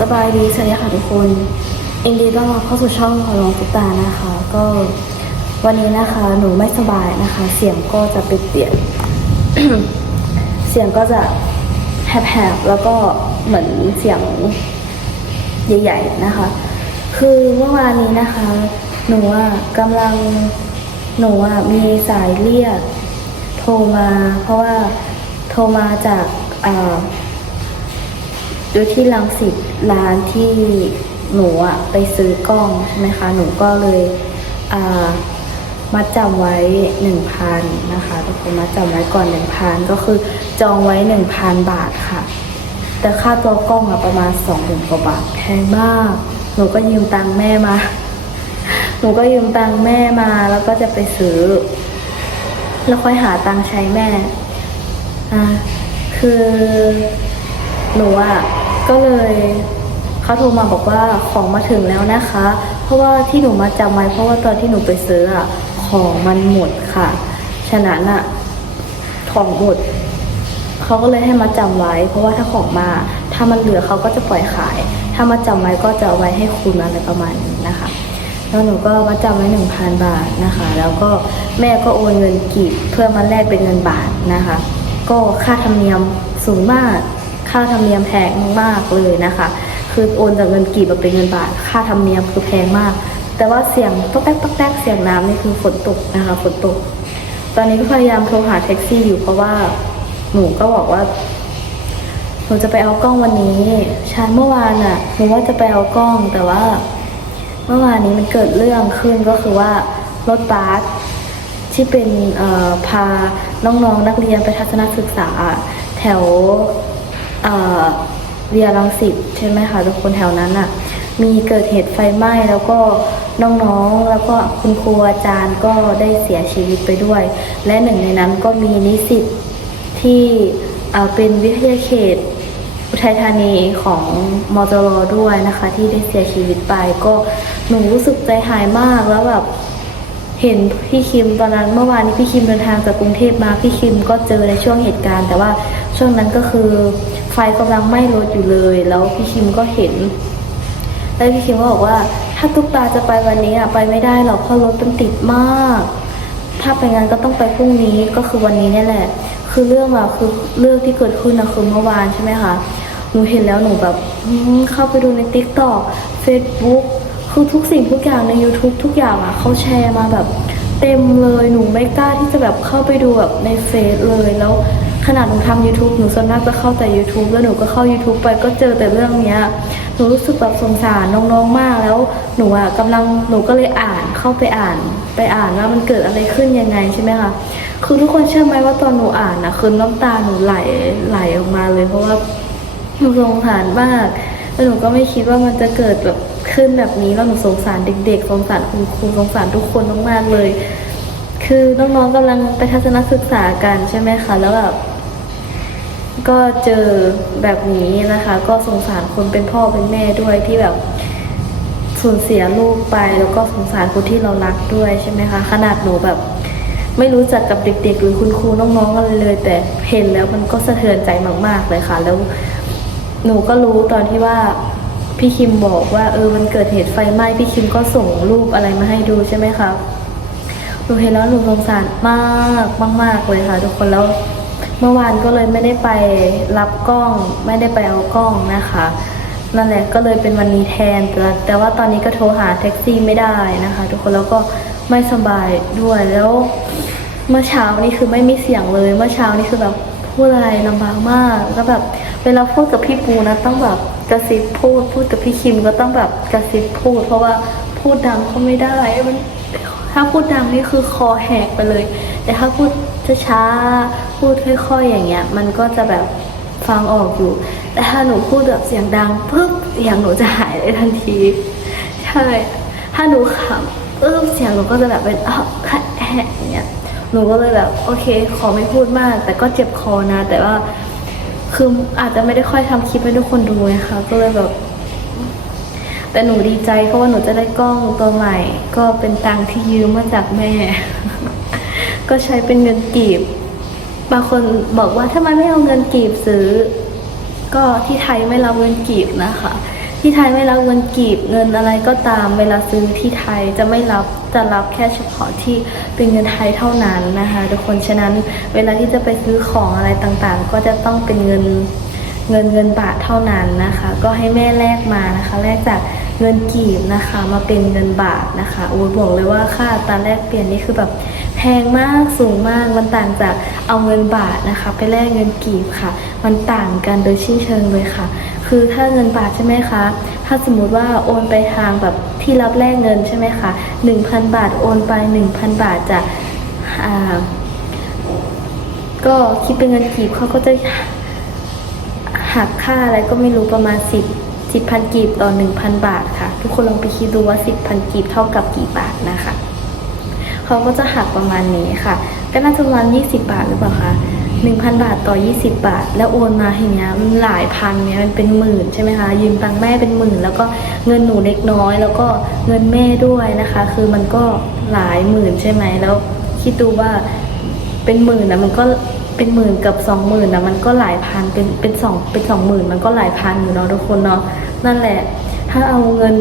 สบายดีสวัสดีค่ะทุกคนยินดีต้อนรับเข้าสู่ช่องของน้องตุ๊กตานะคะ ก็วันนี้นะคะหนูไม่สบายนะคะ เสียงก็จะเป็นเปลี่ยนเสียงก็จะแหบๆแล้วก็เหมือนเสียงใหญ่ ๆนะคะ คือเมื่อวานนี้นะคะ หนูอะกำลังหนูอะมีสายเรียก โทรมา เพราะว่าโทรมาจากอ่า อยู่ที่ลังสิตร้านที่หนูอะไปซื้อกล้องใช่ไหมคะ หนูก็เลยอ่ามาจำไว้หนึ่งพันนะคะทุกคนมาจำไว้ก่อนหนึ่งพันก็คือจองไว้หนึ่งพันบาทค่ะ แต่ค่าตัวกล้องอะประมาณสองหมื่นกว่าบาทแพงมาก หนูก็ยืมตังแม่มา หนูก็ยืมตังแม่มาแล้วก็จะไปซื้อ แล้วค่อยหาตังใช้แม่อ่าคือหนูอะ ก็เลยเขาโทรมาบอกว่าของมาถึงแล้วนะคะ เพราะว่าที่หนูมาจำไว้เพราะว่าตอนที่หนูไปซื้ออะของมันหมดค่ะ ฉะนั้นอะของหมดเขาก็เลยให้มาจำไว้ เพราะว่าถ้าของมา ถ้ามันเหลือเขาก็จะปล่อยขาย ถ้ามาจำไว้ก็จะเอาไว้ให้คุณอะไรประมาณนี้นะคะ แล้วหนูก็มาจำไว้หนึ่งพันบาทนะคะ แล้วก็แม่ก็โอนเงินกีบเพื่อมาแลกเป็นเงินบาทนะคะ ก็ค่าธรรมเนียมสูงมาก ค่าธรรมเนียมแพงมากเลยนะคะ คือโอนจากเงินกีบมาเป็นเงินบาท ค่าธรรมเนียมคือแพงมาก แต่ว่าเสียงต๊อกแต๊กต๊อกแต๊กเสียงน้ำนี่คือฝนตกนะคะฝนตก ตอนนี้ก็พยายามโทรหาแท็กซี่อยู่เพราะว่าหนูก็บอกว่าหนูจะไปเอากล้องวันนี้ใช่เมื่อวานน่ะหนูว่าจะไปเอากล้องแต่ว่า เมื่อวานนี้มันเกิดเรื่องขึ้นก็คือว่ารถบัสที่เป็นเอ่อพาน้องๆนักเรียนไปทัศนศึกษา แถว เวียรังสิตใช่ไหมคะทุกคนแถวนั้นอะ มีเกิดเหตุไฟไหม้แล้วก็น้องๆ แล้วก็คุณครูอาจารย์ก็ได้เสียชีวิตไปด้วย และหนึ่งในนั้นก็มีนิสิตที่เป็นวิทยาเขตอุทัยธานีของมอจรด้วยนะคะ ที่ได้เสียชีวิตไปก็หนูรู้สึกใจหายมากแล้วแบบ เห็นพี่คิมตอนนั้นเมื่อวานนี้พี่คิมเดินทางจากกรุงเทพมาพี่คิมก็เจอในช่วงเหตุการณ์ แต่ว่าช่วงนั้นก็คือไฟกำลังไหม้รถอยู่เลย แล้วพี่คิมก็เห็นแล้วพี่คิมก็บอกว่า ถ้าตุ๊กตาจะไปวันนี้อะไปไม่ได้หรอกเพราะรถมันติดมาก ถ้าไปงานก็ต้องไปพรุ่งนี้ก็คือวันนี้นี่แหละ คือเรื่องอะคือเรื่องที่เกิดขึ้นอะคือเมื่อวานใช่ไหมคะหนูเห็นแล้วหนูแบบเข้าไปดูใน t ิ k t o k Facebook คือทุกสิ่งทุกอย่างใน YouTube ทุกอย่างอะเขาแชร์มาแบบเต็มเลยหนูไม่กล้าที่จะแบบเข้าไปดูแบบในเฟซเลยแล้วขนาดหนูทำ YouTube หนูส่วนมากจะเข้าแต่ YouTube แล้วหนูก็เข้า YouTube ไปก็เจอแต่เรื่องเนี้ยหนูรู้สึกแบบสงสารน้องๆมากแล้วหนูอะกำลังหนูก็เลยอ่านเข้าไปอ่านไปอ่านว่ามันเกิดอะไรขึ้นยังไงใช่ไหมคะคือทุกคนเชื่อไหมว่าตอนหนูอ่านนะคือน้ำตาหนูไหลไหลออกมาเลย เพราะว่าหนูสงสารมากแล้วหนูก็ไม่คิดว่ามันจะเกิดแบบ ขึ้นแบบนี้แล้วหนูสงสารเด็กๆ สงสารคุณครูสงสารทุกคนมากๆเลย คือน้องๆกำลังไปทัศนศึกษากันใช่ไหมคะแล้วแบบก็เจอแบบนี้นะคะ ก็สงสารคนเป็นพ่อเป็นแม่ด้วยที่แบบสูญเสียลูกไปแล้วก็สงสารคนที่เรารักด้วยใช่ไหมคะขนาดหนูแบบไม่รู้จักกับเด็กๆ หรือคุณครูน้องๆอะไรเลย แต่เห็นแล้วมันก็สะเทือนใจมาก ๆเลยค่ะ แล้วหนูก็รู้ตอนที่ว่า พี่คิมบอกว่าเออมันเกิดเหตุไฟไหม้พี่คิมก็ส่งรูปอะไรมาให้ดูใช่ไหมคะหนูเห็นแล้วหนูสงสารมากมากๆเลยค่ะ ทุกคนแล้วเมื่อวานก็เลยไม่ได้ไปรับกล้อง ไม่ได้ไปเอากล้องนะคะนั่นแหละก็เลยเป็นวันนี้แทนแต่แต่ว่าตอนนี้ก็โทรหาแท็กซี่ไม่ได้นะคะ ทุกคนแล้วก็ไม่สบายด้วยแล้ว เมื่อเช้านี่คือไม่มีเสียงเลย เมื่อเช้านี่คือแบบ พูดอะไรลำบากมากแล้วแบบเวลาพูดกับพี่ปูนะต้องแบบกระซิบพูดพูดกับพี่คิมก็ต้องแบบกระซิบพูด เพราะว่าพูดดังก็ไม่ได้มันถ้าพูดดังนี่คือคอแหกไปเลย แต่ถ้าพูดช้าๆพูดค่อยๆอย่างเงี้ย มันก็จะแบบฟังออกอยู่ แต่ถ้าหนูพูดแบบเสียงดังปุ๊บเสียงหนูจะหายเลยทันทีใช่ถ้าหนูขำปุ๊บเสียงหนูก็จะแบบเป็นอ้าวแหกอย่างเงี้ย หนูก็เลยแบบโอเค ขอไม่พูดมาก แต่ก็เจ็บคอนะ แต่ว่าคืออาจจะไม่ได้ค่อยทำคลิปให้ทุกคนดูนะคะก็เลยแบบ แต่หนูดีใจเพราะว่าหนูจะได้กล้องตัวใหม่ ก็เป็นตังที่ยืมมาจากแม่ ก็ใช้เป็นเงินกีบบางคนบอกว่าทำไมไม่เอาเงินกีบซื้อ ก็ที่ไทยไม่รับเงินกีบนะคะ ที่ไทยไม่รับเงินกีบเงินอะไรก็ตามเวลาซื้อที่ไทยจะไม่รับจะรับแค่เฉพาะที่เป็นเงินไทยเท่านั้นนะคะทุกคนฉะนั้นเวลาที่จะไปซื้อของอะไรต่างๆ ก็จะต้องเป็นเงินเงินเงินบาทเท่านั้นนะคะ ก็ให้แม่แลกมานะคะแลกจากเงินกีบนะคะมาเป็นเงินบาทนะคะโอ้ยบอกเลยว่าค่าตาแลกเปลี่ยนนี่คือแบบแพงมากสูงมากมันต่างจากเอาเงินบาทนะคะ ไปแลกเงินกีบค่ะ มันต่างกันโดยชิ้นเชิงเลยค่ะ คือถ้าเงินบาทใช่ไหมคะ ถ้าสมมุติว่าโอนไปทางแบบที่รับแลกเงินใช่ไหมคะ1,000 บาทโอนไป 1,000 บาทจะอ่าก็คิดเป็นเงินกีบเขาก็จะหักค่าอะไรก็ไม่รู้ประมาณ 10 10พันกีบต่อ 1,000 บาทค่ะ ทุกคนลองไปคิดดูว่า 10พันกีบเท่ากับกี่บาทนะคะเขาก็จะหักประมาณนี้ค่ะ ก็น่าจะประมาณ20 บาทหรือเปล่าคะ 1,000 บาทต่อ 20 บาท แล้วโอนมาอย่างเงี้ยมันหลายพันเนี่ยมันเป็นหมื่นใช่ไหมคะยืมตังค์แม่เป็นหมื่น แล้วก็เงินหนูเล็กน้อย แล้วก็เงินแม่ด้วยนะคะ คือมันก็หลายหมื่นใช่ไหมแล้วคิดดูว่าเป็นหมื่นนะมันก็เป็นหมื่นกับสองหมื่นนะมันก็หลายพันเป็นเป็นสองเป็นสองหมื่นมันก็หลายพันอยู่เนาะทุกคนเนาะนั่นแหละ ถ้าเอาเงิน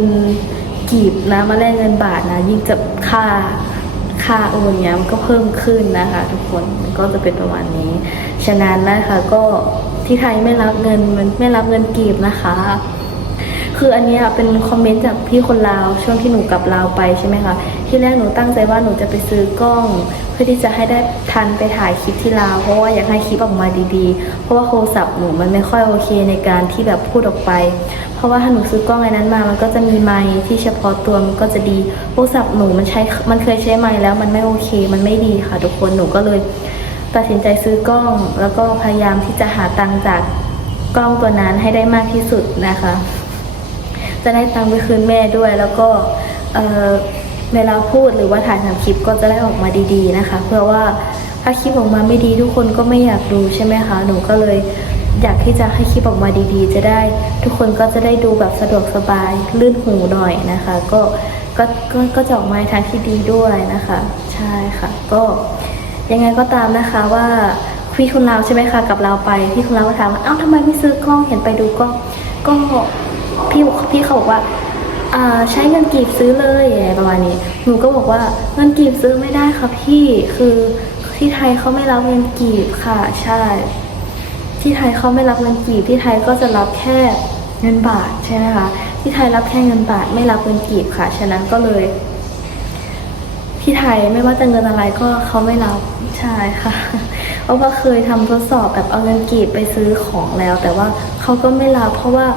กีบนะมาแลกเงินบาทนะยิ่งจะค่า ค่าโอนเนี้ยมันก็เพิ่มขึ้นนะคะ ทุกคนมันก็จะเป็นประมาณนี้ ฉะนั้นนะคะก็ที่ไทยไม่รับเงินมันไม่รับเงินกีบนะคะ คืออันนี้เป็นคอมเมนต์จากพี่คนลาวช่วงที่หนูกลับลาวไปใช่ไหมคะที่แรกหนูตั้งใจว่าหนูจะไปซื้อกล้อง เพื่อที่จะให้ได้ทันไปถ่ายคลิปที่ลาว เพราะว่าอยากให้คลิปออกมาดีๆ เพราะว่าโทรศัพท์หนูมันไม่ค่อยโอเคในการที่แบบพูดออกไป เพราะว่าถ้าหนูซื้อกล้องไอ้นั้นมา มันก็จะมีไมค์ที่เฉพาะตัวมันก็จะดีโทรศัพท์หนูมันใช้มันเคยใช้ไมค์แล้วมันไม่โอเค มันไม่ดีค่ะ ทุกคนหนูก็เลยตัดสินใจซื้อกล้อง แล้วก็พยายามที่จะหาตังจากกล้องตัวนั้นให้ได้มากที่สุดนะคะ จะได้ตังค์ไปคืนแม่ด้วย แล้วก็เอ่อเวลาพูดหรือว่าถ่ายทำคลิปก็จะได้ออกมาดีๆนะคะ เพื่อว่าถ้าคลิปออกมาไม่ดีทุกคนก็ไม่อยากดูใช่ไหมคะหนูก็เลยอยากที่จะให้คลิปออกมาดีๆ จะได้ ทุกคนก็จะได้ดูแบบสะดวกสบายลื่นหูหน่อยนะคะ ก็ก็ก็ก็จะออกมาทางที่ดีด้วยนะคะ ใช่ค่ะ ก็ยังไงก็ตามนะคะว่าพี่คุณลาวใช่ไหมคะกับเราไปพี่คุณลาวก็ถามว่าเอ้าทำไมไม่ซื้อกล้องเห็นไปดูกล้องก็ พี่พี่เขาบอกว่าอ่าใช้เงินกีบซื้อเลยอะไรประมาณนี้ หนูก็บอกว่าเงินกีบซื้อไม่ได้ค่ะพี่คือที่ไทยเขาไม่รับเงินกีบค่ะใช่ ที่ไทยเขาไม่รับเงินกีบที่ไทยก็จะรับแค่เงินบาทใช่ไหมคะที่ไทยรับแค่เงินบาทไม่รับเงินกีบค่ะ ฉะนั้นก็เลย ที่ไทยไม่ว่าจะเงินอะไรก็เขาไม่รับใช่ค่ะเพราะว่าเคยทำทดสอบแบบเอาเงินกีบไปซื้อของแล้ว แต่ว่าเขาก็ไม่รับเพราะว่า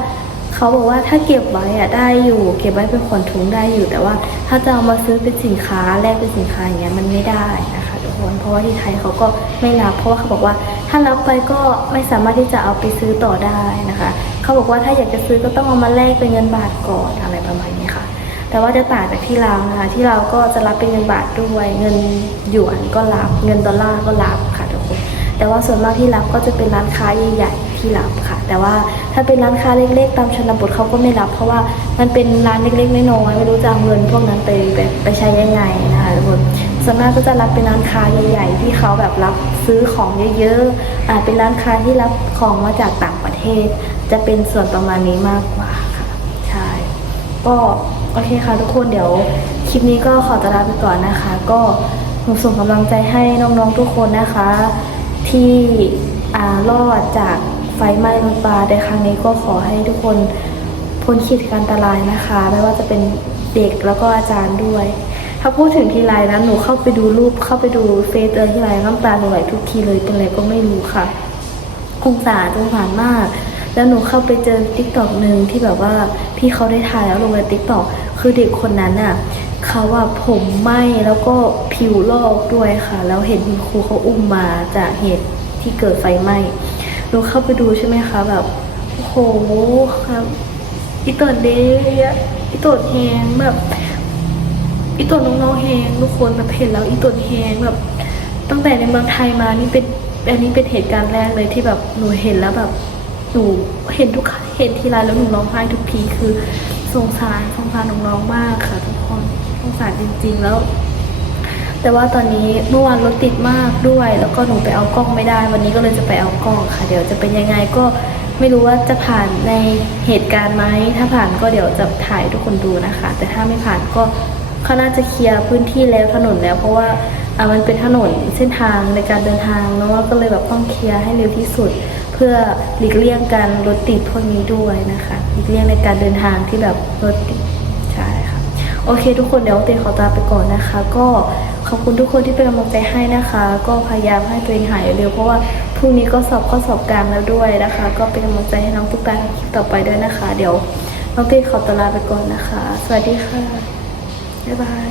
เขาบอกว่าถ้าเก็บไว้อะได้อยู่ เก็บไว้เป็นขนถุงได้อยู่ แต่ว่าถ้าจะเอามาซื้อเป็นสินค้าแลกเป็นสินค้าอย่างเงี้ยมันไม่ได้นะคะทุกคนเพราะว่าที่ไทยเขาก็ไม่รับ เพราะว่าเขาบอกว่าถ้ารับไปก็ไม่สามารถที่จะเอาไปซื้อต่อได้นะคะ เขาบอกว่าถ้าอยากจะซื้อก็ต้องเอามาแลกเป็นเงินบาทก่อนอะไรประมาณนี้ค่ะ แต่ว่าจะต่างจากที่เรานะคะ ที่เราก็จะรับเป็นเงินบาทด้วย เงินหยวนก็รับ เงินดอลลาร์ก็รับค่ะทุกคน แต่ว่าส่วนมากที่รับก็จะเป็นร้านค้าใหญ่ๆ ที่รับค่ะ แต่ว่าถ้าเป็นร้านค้าเล็ก ๆ ตามชนบทเขาก็ไม่รับ เพราะว่ามันเป็นร้านเล็กๆน้อยๆไม่รู้จะเอาเงินพวกนั้นไปไปไปใช้ยังไงนะคะทุกคนส่วนมากก็จะรับเป็นร้านค้าใหญ่ ๆ ที่เขาแบบรับซื้อของเยอะๆอาจเป็นร้านค้าที่รับของมาจากต่างประเทศ จะเป็นส่วนประมาณนี้มากกว่าค่ะใช่ก็โอเคค่ะทุกคนเดี๋ยวคลิปนี้ก็ขอตลาไปก่อนนะคะ ก็หนูส่งกำลังใจให้น้องๆทุกคนนะคะ ที่อรอดจาก ไฟไหม้รถบัสในครั้งนี้ก็ขอให้ทุกคนพ้นขีดอันตรายนะคะ ไม่ว่าจะเป็นเด็กแล้วก็อาจารย์ด้วย ถ้าพูดถึงทีไรนะหนูเข้าไปดูรูปเข้าไปดูเฟซเออทีไรน้ำตาหนูไหลทุกทีเลยเป็นอะไรก็ไม่รู้ค่ะสงสารสงสารมาก แล้วหนูเข้าไปเจอติ๊กต็อกหนึ่งที่แบบว่าพี่เขาได้ถ่ายแล้วลงในติ๊กต็อกคือเด็กคนนั้นอะเขาว่าผมไหม้แล้วก็ผิวลอกด้วยค่ะ แล้วเห็นคุณครูเขาอุ้มมาจากเหตุที่เกิดไฟไหม้ หนูเข้าไปดูใช่ไหมคะแบบโอ้โหครับอีตดเดยอีตดแหงแบบอีตัวน้องๆแฮงทุกคนแบบเห็นแล้วอีตัวแฮงแบบตั้งแต่ในเมืองไทยมานี่เป็นอันนี้เป็นเหตุการณ์แรกเลยที่แบบหนูเห็นแล้วแบบหนูเห็นทุกเห็นทีไรแล้วหนูร้องไห้ทุกทีคือสงสารสงสารน้องๆมากค่ะทุกคนสงสารจริง ๆ แล้ว แต่ว่าตอนนี้เมื่อวานรถติดมากด้วย แล้วก็หนูไปเอากล้องไม่ได้ วันนี้ก็เลยจะไปเอากล้องค่ะ เดี๋ยวจะเป็นยังไงก็ไม่รู้ว่าจะผ่านในเหตุการณ์ไหมถ้าผ่านก็เดี๋ยวจะถ่ายทุกคนดูนะคะ แต่ถ้าไม่ผ่านก็เขาน่าจะเคลียร์พื้นที่แล้วถนนแล้ว เพราะว่าอะมันเป็นถนนเส้นทางในการเดินทางเนาะก็เลยแบบต้องเคลียร์ให้เร็วที่สุด เพื่อหลีกเลี่ยงการรถติดพวกนี้ด้วยนะคะ หลีกเลี่ยงในการเดินทางที่แบบรถติด โอเค ทุกคนเดี๋ยวเตยขอตาไปก่อนนะคะ ก็ขอบคุณทุกคนที่เป็นกำลังใจให้นะคะ ก็พยายามให้ตัวเองหายเร็วเพราะว่าพรุ่งนี้ก็สอบข้อสอบกลางแล้วด้วยนะคะ ก็เป็นกำลังใจให้น้องตุ๊กตานคลิปต่อไปด้วยนะคะ เดี๋ยวน้องเตยขอตาลาไปก่อนนะคะ สวัสดีค่ะบ๊ายบาย